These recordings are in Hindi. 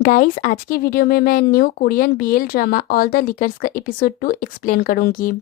गाइस, आज की वीडियो में मैं new Korean BL drama all the liquors का एपिसोड 2 एक्सप्लेन करूंगी।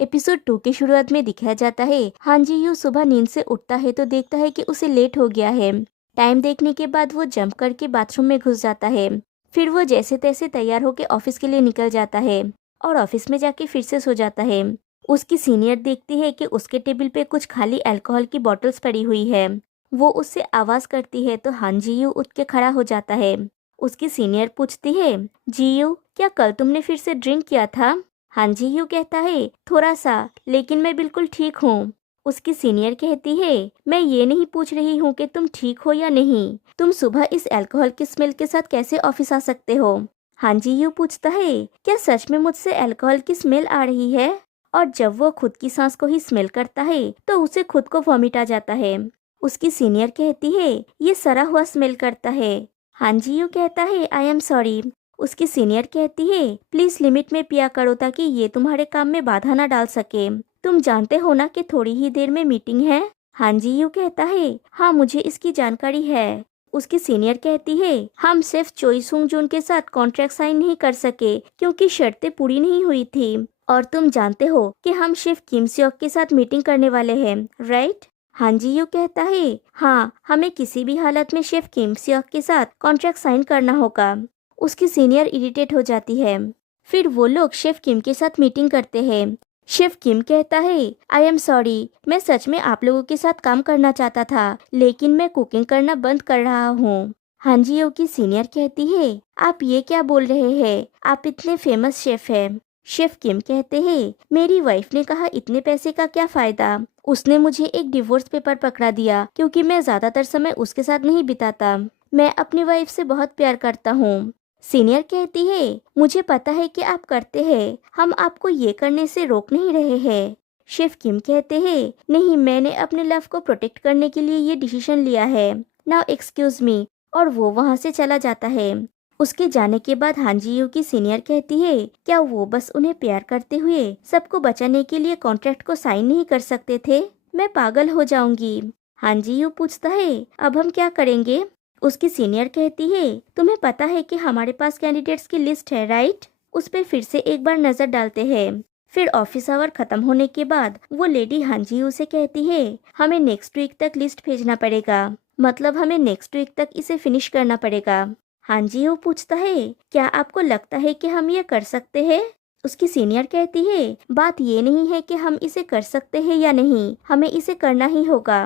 एपिसोड 2 की शुरुआत में दिखाया जाता है हान जी यू सुबह नींद से उठता है तो देखता है कि उसे लेट हो गया है। टाइम देखने के बाद वो जंप करके बाथरूम में घुस जाता है। फिर वो जैसे तैसे तैयार होकर ऑफिस के लिए निकल जाता है और ऑफिस में जाके फिर से सो जाता है। उसकी सीनियर देखती है कि उसके टेबल पे कुछ खाली अल्कोहल की बॉटल्स पड़ी हुई है। वो उससे आवाज करती है तो हान जी यू उठ के खड़ा हो जाता है। उसकी सीनियर पूछती है, जी यू, क्या कल तुमने फिर से ड्रिंक किया था? हाँ जी यू कहता है, थोड़ा सा, लेकिन मैं बिल्कुल ठीक हूँ। उसकी सीनियर कहती है, मैं ये नहीं पूछ रही हूँ कि तुम ठीक हो या नहीं, तुम सुबह इस अल्कोहल की स्मेल के साथ कैसे ऑफिस आ सकते हो? हाँ जी यू पूछता है, क्या सच में मुझसे अल्कोहल की स्मेल आ रही है? और जब वो खुद की सांस को ही स्मेल करता है तो उसे खुद को वॉमिट आ जाता है। उसकी सीनियर कहती है, ये सड़ा हुआ स्मेल करता है। हाँ जी यू कहता है, आई एम सॉरी। उसकी सीनियर कहती है, प्लीज लिमिट में पिया करो ताकि ये तुम्हारे काम में बाधा ना डाल सके। तुम जानते हो ना कि थोड़ी ही देर में मीटिंग है। हाँ जी यू कहता है, हाँ मुझे इसकी जानकारी है। उसकी सीनियर कहती है, हम सिर्फ चोई सुंग जून के साथ कॉन्ट्रैक्ट साइन नहीं कर सके क्योंकि शर्तें पूरी नहीं हुई थी। और तुम जानते हो कि हम शेफ किम सियोक के साथ मीटिंग करने वाले हैं, राइट? हाँ जी यू कहता है, हाँ हमें किसी भी हालत में शेफ किम सियोक के साथ कॉन्ट्रैक्ट साइन करना होगा। उसकी सीनियर इरिटेट हो जाती है। फिर वो लोग शेफ किम के साथ मीटिंग करते हैं। शेफ किम कहता है, आई एम सॉरी, मैं सच में आप लोगों के साथ काम करना चाहता था, लेकिन मैं कुकिंग करना बंद कर रहा हूँ। हाँ जी यू की सीनियर कहती है, आप ये क्या बोल रहे हैं, आप इतने फेमस शेफ हैं। शेफ किम कहते हैं, मेरी वाइफ ने कहा इतने पैसे का क्या फायदा, उसने मुझे एक डिवोर्स पेपर पकड़ा दिया क्योंकि मैं ज्यादातर समय उसके साथ नहीं बिताता। मैं अपनी वाइफ से बहुत प्यार करता हूँ। सीनियर कहती है, मुझे पता है कि आप करते हैं, हम आपको ये करने से रोक नहीं रहे हैं। शेफ किम कहते हैं, नहीं, मैंने अपने लव को प्रोटेक्ट करने के लिए ये डिसीजन लिया है। Now excuse me. और वो वहाँ से चला जाता है। उसके जाने के बाद हान जी यू की सीनियर कहती है, क्या वो बस उन्हें प्यार करते हुए सबको बचाने के लिए कॉन्ट्रैक्ट को साइन नहीं कर सकते थे? मैं पागल हो जाऊंगी। हान जी यू पूछता है, अब हम क्या करेंगे? उसकी सीनियर कहती है, तुम्हें पता है कि हमारे पास कैंडिडेट्स की लिस्ट है, राइट? उस पर फिर से एक बार नजर डालते हैं। फिर ऑफिस आवर खत्म होने के बाद वो लेडी हांजी से कहती है, हमें नेक्स्ट वीक तक लिस्ट भेजना पड़ेगा, मतलब हमें नेक्स्ट वीक तक इसे फिनिश करना पड़ेगा। हांजी पूछता है, क्या आपको लगता है कि हम ये कर सकते हैं? उसकी सीनियर कहती है, बात ये नहीं है कि हम इसे कर सकते हैं या नहीं, हमें इसे करना ही होगा।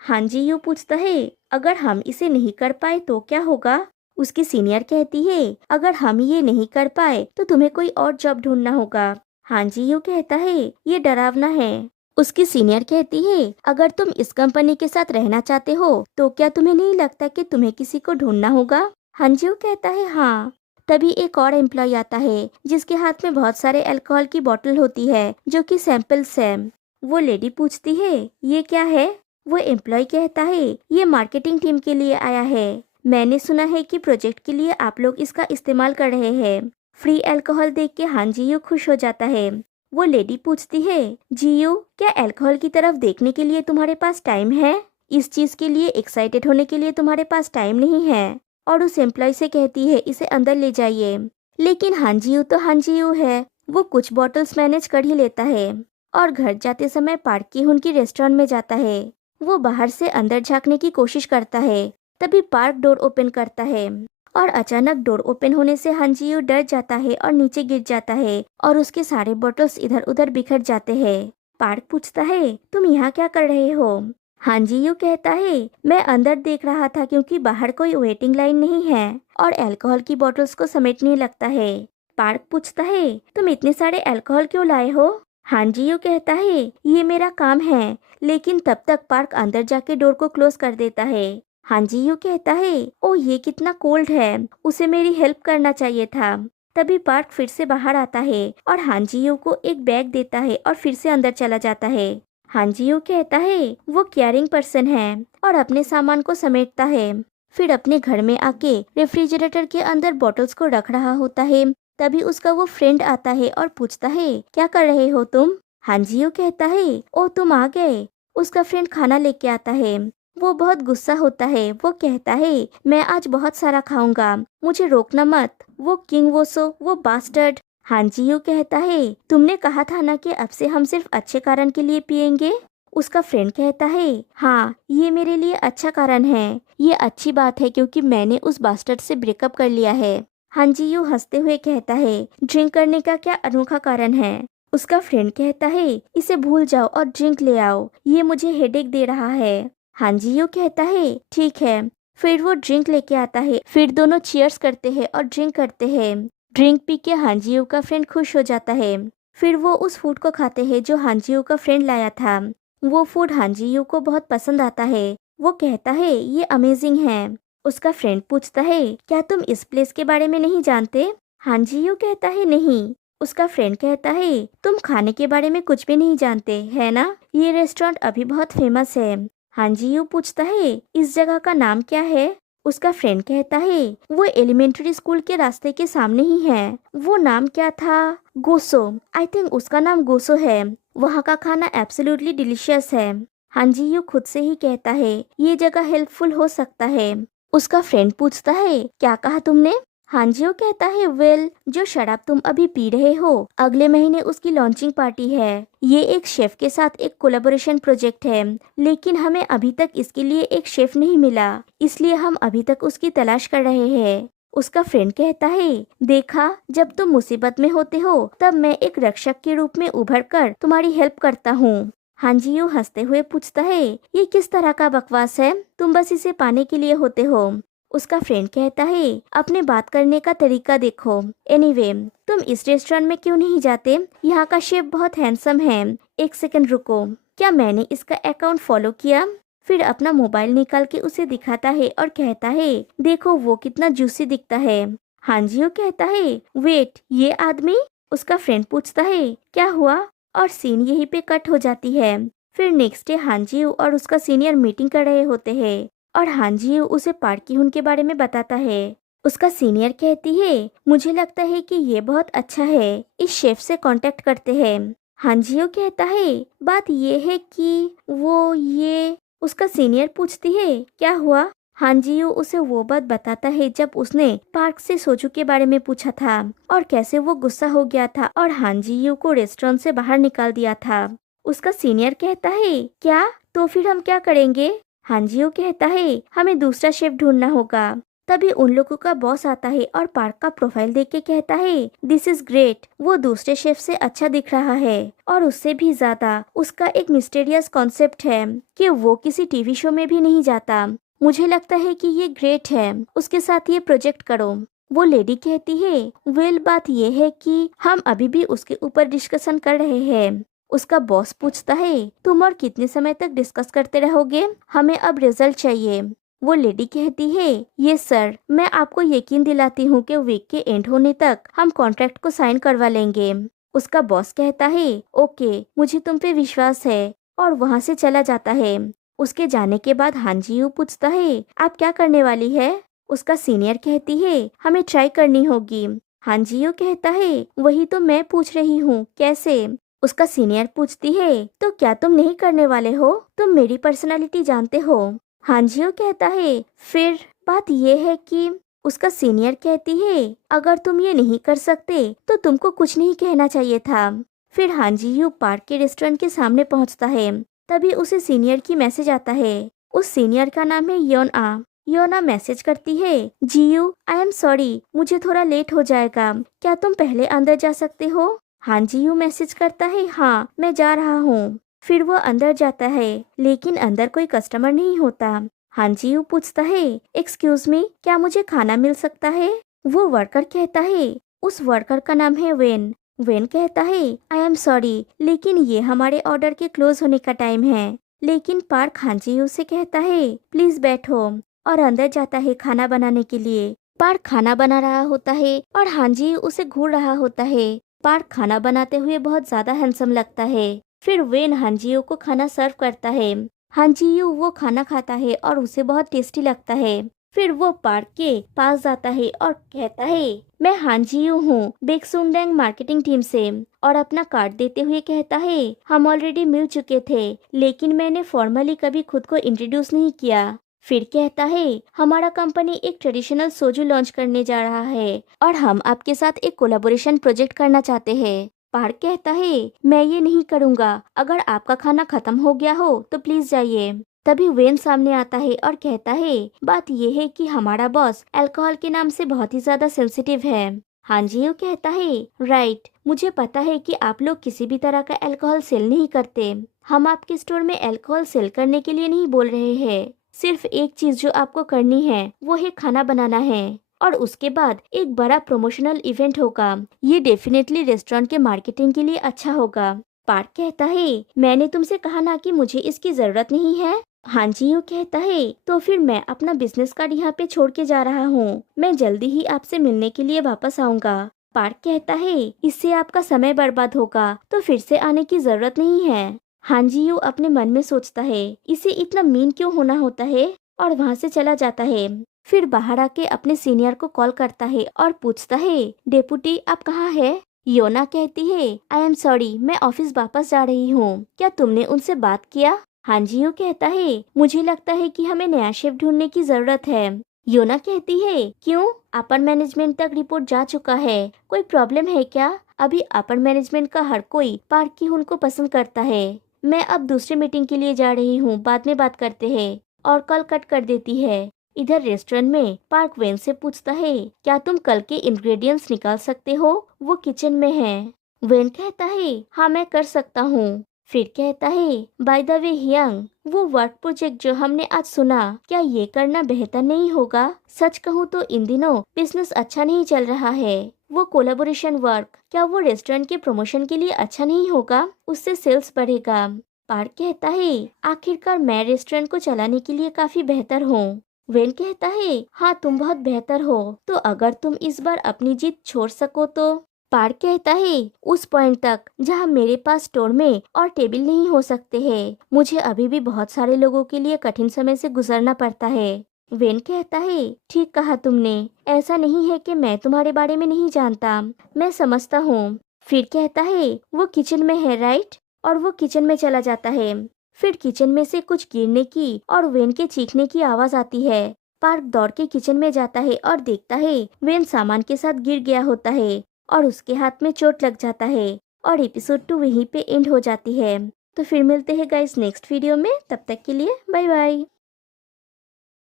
हांजी यू पूछता है, अगर हम इसे नहीं कर पाए तो क्या होगा? उसकी सीनियर कहती है, अगर हम ये नहीं कर पाए तो तुम्हें कोई और जॉब ढूंढना होगा। हांजी यू कहता है, ये डरावना है। उसकी सीनियर कहती है, अगर तुम इस कंपनी के साथ रहना चाहते हो तो क्या तुम्हें नहीं लगता कि तुम्हें किसी को ढूंढना होगा? हांजी यू कहता है, हाँ। तभी एक और एम्प्लॉय आता है जिसके हाथ में बहुत सारे अल्कोहल की बोतल होती है जो कि सैंपल्स है। वो लेडी पूछती है, ये क्या है? वो एम्प्लॉय कहता है, ये मार्केटिंग टीम के लिए आया है। मैंने सुना है कि प्रोजेक्ट के लिए आप लोग इसका इस्तेमाल कर रहे हैं। फ्री अल्कोहल देख के हान जीयू खुश हो जाता है। वो लेडी पूछती है, जीयू, क्या अल्कोहल की तरफ देखने के लिए तुम्हारे पास टाइम है? इस चीज के लिए एक्साइटेड होने के लिए तुम्हारे पास टाइम नहीं है? और उस एम्प्लॉय से कहती है, इसे अंदर ले जाइए। लेकिन हांजियू तो हांजियू है, वो कुछ बॉटल्स मैनेज कर ही लेता है और घर जाते समय पार्क की उनकी रेस्टोरेंट में जाता है। वो बाहर से अंदर झांकने की कोशिश करता है, तभी पार्क डोर ओपन करता है और अचानक डोर ओपन होने से हांजियो डर जाता है और नीचे गिर जाता है और उसके सारे बॉटल्स इधर उधर बिखर जाते हैं। पार्क पूछता है, तुम यहाँ क्या कर रहे हो? हांजियो कहता है, मैं अंदर देख रहा था क्योंकि बाहर कोई वेटिंग लाइन नहीं है और अल्कोहल की बॉटल्स को समेटने लगता है। पार्क पूछता है, तुम इतने सारे अल्कोहल क्यों लाए हो? हांजियो कहता है, ये मेरा काम है। लेकिन तब तक पार्क अंदर जाके डोर को क्लोज कर देता है। हांजियो कहता है, ओ ये कितना कोल्ड है, उसे मेरी हेल्प करना चाहिए था। तभी पार्क फिर से बाहर आता है और हांजियो को एक बैग देता है और फिर से अंदर चला जाता है। हांजियो कहता है, वो केयरिंग पर्सन है और अपने सामान को समेटता है। फिर अपने घर में आके रेफ्रिजरेटर के अंदर बॉटल्स को रख रहा होता है। तभी उसका वो फ्रेंड आता है और पूछता है, क्या कर रहे हो तुम? हांजियो कहता है, ओ तुम आ गए। उसका फ्रेंड खाना लेके आता है। वो बहुत गुस्सा होता है। वो कहता है मैं आज बहुत सारा खाऊंगा, मुझे रोकना मत। वो किंग वोसो, वो बास्टर्ड। हान जी यू कहता है तुमने कहा था ना कि अब से हम सिर्फ अच्छे कारण के लिए पिएंगे। उसका फ्रेंड कहता है हाँ, ये मेरे लिए अच्छा कारण है। ये अच्छी बात है क्योंकि मैंने उस बास्टर्ड से ब्रेकअप कर लिया है। हान जी यू हंसते हुए कहता है ड्रिंक करने का क्या अनोखा कारण है। उसका फ्रेंड कहता है इसे भूल जाओ और ड्रिंक ले आओ, ये मुझे हेडेक दे रहा है। हान जी यू कहता है ठीक है। फिर वो ड्रिंक लेके आता है। फिर दोनों चीयर्स करते हैं और ड्रिंक करते हैं। ड्रिंक पी के हान जी यू का फ्रेंड खुश हो जाता है। फिर वो उस फूड को खाते हैं जो हान जी यू का फ्रेंड लाया था। वो फूड हान जी यू को बहुत पसंद आता है। वो कहता है ये अमेजिंग है। उसका फ्रेंड पूछता है क्या तुम इस प्लेस के बारे में नहीं जानते। हान जी यू कहता है नहीं। उसका फ्रेंड कहता है तुम खाने के बारे में कुछ भी नहीं जानते है ना, ये रेस्टोरेंट अभी बहुत फेमस है। हान जी यू पूछता है इस जगह का नाम क्या है। उसका फ्रेंड कहता है वो एलिमेंट्री स्कूल के रास्ते के सामने ही है। वो नाम क्या था, गोसो। आई थिंक उसका नाम गोसो है। वहाँ का खाना एब्सोल्युटली डिलीशियस है। हान जी यू खुद से ही कहता है ये जगह हेल्पफुल हो सकता है। उसका फ्रेंड पूछता है क्या कहा तुमने। हान जी यू कहता है वेल, जो शराब तुम अभी पी रहे हो अगले महीने उसकी लॉन्चिंग पार्टी है। ये एक शेफ के साथ एक कोलैबोरेशन प्रोजेक्ट है, लेकिन हमें अभी तक इसके लिए एक शेफ नहीं मिला, इसलिए हम अभी तक उसकी तलाश कर रहे हैं। उसका फ्रेंड कहता है देखा, जब तुम मुसीबत में होते हो तब मैं एक रक्षक के रूप में उभर कर तुम्हारी हेल्प करता हूँ। हान जी यू हंसते हुए पूछता है ये किस तरह का बकवास है, तुम बस इसे पाने के लिए होते हो। उसका फ्रेंड कहता है अपने बात करने का तरीका देखो। एनीवे, तुम इस रेस्टोरेंट में क्यों नहीं जाते, यहाँ का शेफ बहुत हैंडसम है। एक सेकंड रुको, क्या मैंने इसका अकाउंट फॉलो किया। फिर अपना मोबाइल निकाल के उसे दिखाता है और कहता है देखो वो कितना जूसी दिखता है। हान जी यू कहता है वेट, ये आदमी। उसका फ्रेंड पूछता है क्या हुआ, और सीन यहीं पे कट हो जाती है। फिर नेक्स्ट डे हान जी यू और उसका सीनियर मीटिंग कर रहे होते हैं और हान जी यू उसे पार्क की हुन के बारे में बताता है। उसका सीनियर कहती है मुझे लगता है कि ये बहुत अच्छा है, इस शेफ से कांटेक्ट करते हैं। हान जी यू कहता है बात ये है कि वो ये। उसका सीनियर पूछती है क्या हुआ। हान जी यू उसे वो बात बताता है जब उसने पार्क से सोजू के बारे में पूछा था और कैसे वो गुस्सा हो गया था और हान जी यू को रेस्टोरेंट से बाहर निकाल दिया था। उसका सीनियर कहता है क्या, तो फिर हम क्या करेंगे। हान जी यू कहता है हमें दूसरा शेफ ढूंढना होगा। तभी उन लोगों का बॉस आता है और पार्क का प्रोफाइल देख के कहता है दिस इज ग्रेट, वो दूसरे शेफ से अच्छा दिख रहा है और उससे भी ज्यादा उसका एक मिस्टीरियस कॉन्सेप्ट है कि वो किसी टीवी शो में भी नहीं जाता। मुझे लगता है कि ये ग्रेट है, उसके साथ ये प्रोजेक्ट करो। वो लेडी कहती है वेल, बात ये है कि हम अभी भी उसके ऊपर डिस्कशन कर रहे हैं। उसका बॉस पूछता है तुम और कितने समय तक डिस्कस करते रहोगे, हमें अब रिजल्ट चाहिए। वो लेडी कहती है ये सर, मैं आपको यकीन दिलाती हूँ कि वीक के एंड होने तक हम कॉन्ट्रैक्ट को साइन करवा लेंगे। उसका बॉस कहता है ओके, मुझे तुम पे विश्वास है, और वहाँ से चला जाता है। उसके जाने के बाद हान जी यू पूछता है आप क्या करने वाली है। उसका सीनियर कहती है हमें ट्राई करनी होगी। हान जी यू कहता है वही तो मैं पूछ रही हूँ, कैसे। उसका सीनियर पूछती है तो क्या तुम नहीं करने वाले हो, तुम मेरी पर्सनालिटी जानते हो। हान जी यू कहता है फिर बात ये है कि। उसका सीनियर कहती है अगर तुम ये नहीं कर सकते तो तुमको कुछ नहीं कहना चाहिए था। फिर हान जी यू पार्क के रेस्टोरेंट के सामने पहुंचता है। तभी उसे सीनियर की मैसेज आता है। उस सीनियर का नाम है योना। योना मैसेज करती है जी यू, आई एम सॉरी, मुझे थोड़ा लेट हो जाएगा, क्या तुम पहले अंदर जा सकते हो। हान जी यू मैसेज करता है हाँ, मैं जा रहा हूँ। फिर वो अंदर जाता है, लेकिन अंदर कोई कस्टमर नहीं होता। हान जी यू पूछता है एक्सक्यूज मी, क्या मुझे खाना मिल सकता है। वो वर्कर कहता है, उस वर्कर का नाम है वेन। वेन कहता है आई एम सॉरी, लेकिन ये हमारे ऑर्डर के क्लोज होने का टाइम है। लेकिन पार्क हान जी यू से कहता है प्लीज बैठो, और अंदर जाता है खाना बनाने के लिए। पार्क खाना बना रहा होता है और हान जी यू उसे घूर रहा होता है। पार्क खाना बनाते हुए बहुत ज्यादा हैंडसम लगता है। फिर वेन हान जी यू को खाना सर्व करता है। हान जी यू वो खाना खाता है और उसे बहुत टेस्टी लगता है। फिर वो पार्क के पास जाता है और कहता है, मैं हांजियू हूँ बेक्सुंडेंग मार्केटिंग टीम से, और अपना कार्ड देते हुए कहता है, हम ऑलरेडी मिल चुके थे लेकिन मैंने फॉर्मली कभी खुद को इंट्रोड्यूस नहीं किया। फिर कहता है, हमारा कंपनी एक ट्रेडिशनल सोजू लॉन्च करने जा रहा है और हम आपके साथ एक कोलैबोरेशन प्रोजेक्ट करना चाहते हैं। पार्क कहता है, मैं ये नहीं करूँगा, अगर आपका खाना खत्म हो गया हो तो प्लीज जाइए। तभी वेन सामने आता है और कहता है, बात यह है कि हमारा बॉस अल्कोहल के नाम से बहुत ही ज्यादा सेंसिटिव है। हांजियो कहता है, राइट, मुझे पता है कि आप लोग किसी भी तरह का अल्कोहल सेल नहीं करते। हम आपके स्टोर में अल्कोहल सेल करने के लिए नहीं बोल रहे हैं। सिर्फ एक चीज जो आपको करनी है वो है खाना बनाना है, और उसके बाद एक बड़ा प्रमोशनल इवेंट होगा। ये डेफिनेटली रेस्टोरेंट के मार्केटिंग के लिए अच्छा होगा। पार्क कहता है, मैंने तुमसे कहा ना कि मुझे इसकी जरूरत नहीं है। हांजियो कहता है, तो फिर मैं अपना बिजनेस कार्ड यहाँ पे छोड़ के जा रहा हूँ, मैं जल्दी ही आपसे मिलने के लिए वापस आऊँगा। पार्क कहता है, इससे आपका समय बर्बाद होगा, तो फिर से आने की जरूरत नहीं है। हांजियो अपने मन में सोचता है, इसे इतना मीन क्यों होना होता है, और वहाँ से चला जाता है। फिर बाहर आके अपने सीनियर को कॉल करता है और पूछता है, डेपुटी आप कहाँ है? योना कहती है, आई एम सॉरी, मैं ऑफिस वापस जा रही हूँ, क्या तुमने उनसे बात किया? हांजियो कहता है, मुझे लगता है कि हमें नया शेफ ढूंढने की जरूरत है। योना कहती है, क्यों? अपर मैनेजमेंट तक रिपोर्ट जा चुका है, कोई प्रॉब्लम है क्या? अभी अपर मैनेजमेंट का हर कोई पार्क की हुन को पसंद करता है। मैं अब दूसरी मीटिंग के लिए जा रही हूँ, बाद में बात करते हैं, और कॉल कट कर देती है। इधर रेस्टोरेंट में पार्क वेन से पूछता है, क्या तुम कल के इंग्रेडिएंट्स निकाल सकते हो? वो किचन में है। वेन कहता है, हाँ मैं कर सकता हूँ। फिर कहता है, बाय द वे हियांग, वो वर्क प्रोजेक्ट जो हमने आज सुना, क्या ये करना बेहतर नहीं होगा? सच कहूँ तो इन दिनों बिजनेस अच्छा नहीं चल रहा है। वो कोलैबोरेशन वर्क, क्या वो रेस्टोरेंट के प्रमोशन के लिए अच्छा नहीं होगा? उससे सेल्स बढ़ेगा। पार्क कहता है, आखिरकार मैं रेस्टोरेंट को चलाने के लिए काफी बेहतर हूँ। वेन कहता है, हाँ तुम बहुत बेहतर हो, तो अगर तुम इस बार अपनी जीत छोड़ सको तो? पार्क कहता है, उस पॉइंट तक जहाँ मेरे पास स्टोर में और टेबल नहीं हो सकते हैं, मुझे अभी भी बहुत सारे लोगों के लिए कठिन समय से गुजरना पड़ता है। वेन कहता है, ठीक कहा तुमने, ऐसा नहीं है कि मैं तुम्हारे बारे में नहीं जानता, मैं समझता हूँ। फिर कहता है, वो किचन में है राइट, और वो किचन में चला जाता है। फिर किचन में से कुछ गिरने की और वेन के चीखने की आवाज आती है। पार्क दौड़ के किचन में जाता है और देखता है वेन सामान के साथ गिर गया होता है और उसके हाथ में चोट लग जाता है, और एपिसोड 2 वहीं पे एंड हो जाती है। तो फिर मिलते हैं गाइस नेक्स्ट वीडियो में, तब तक के लिए बाय बाय।